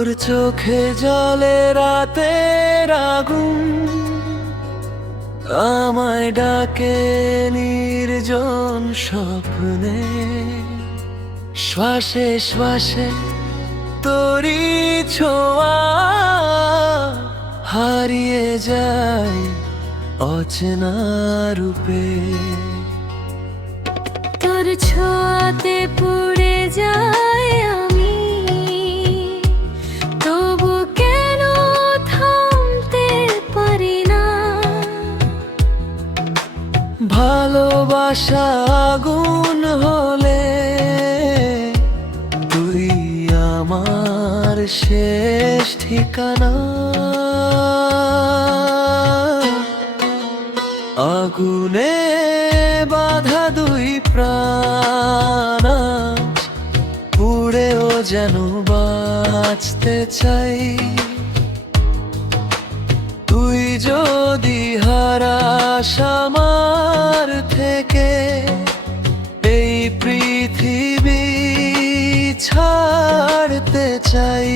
তোর চোখে জলে রাতের আগুন আমায় ডাকে নির্জন স্বপ্নে। শ্বাসে শ্বাসে তোরি ছোঁয়া হারিয়ে যায় অচেনা রূপে। তোর ছোঁয়াতে পুড়ে যায় আমি, তবু কেন থামতে পারি না। ভালোবাসা আগুন হলে তুই আমার শেষ ঠিকানা। আগুনে বাধা দুই প্রাণ পুড়েও যেন বাঁচতে চাই। তুই যদি হারাস আমার থেকে এই পৃথিবী ছাড়তে চাই।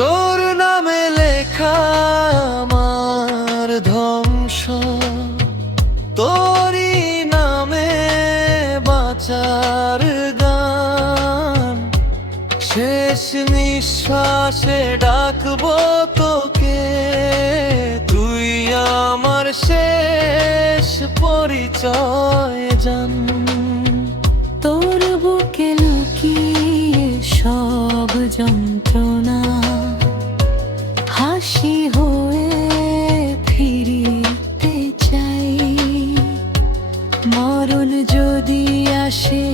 তোর নামে লেখা আমার ধ্বংস, তোরই নামে বাঁচার গান। শেষ নিঃশ্বাসে ডাকবো তোকে, তুই আমার শেষ পরিচয় জান। তোর বুকে লুকিয়ে সব যন্ত্রণা হাসি হয়ে ফিরিতে চাই। মরণ যদি আসে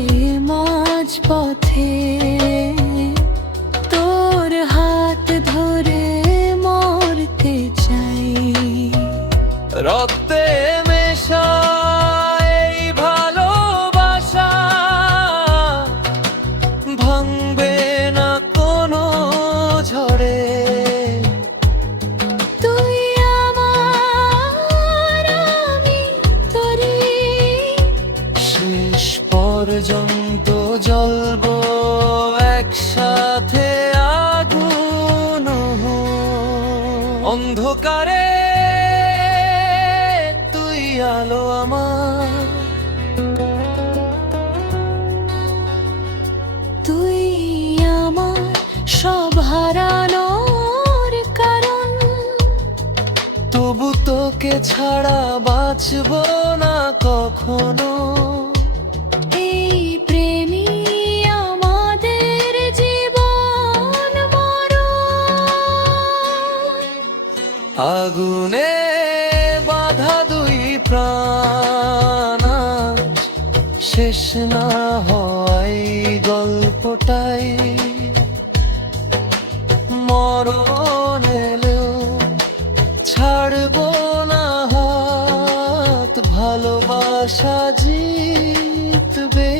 মাঝ পথে, তোর হাত ধরে মরতে চাই। রক্তে মেশা এই ভালোবাসা ভাঙবে না কোনো ঝড়ে। তুই আমার, আমি তোরই, শেষ পর্যন্ত জ্বলবো একসাথে আগুন। অন্ধকারে তুই আলো আমার। তুই আমার সব হারানোর কারণ। তবু তোকে ছাড়া বাঁচবো না কখনো। এই প্রেমই আমাদের জীবন মরণ। আগুনে বাধা দুই প্রাণ শেষ না হয় গল্পটাই। মরণ এলেও ছাড়বো না হাত, ভালোবাসা জিতবে।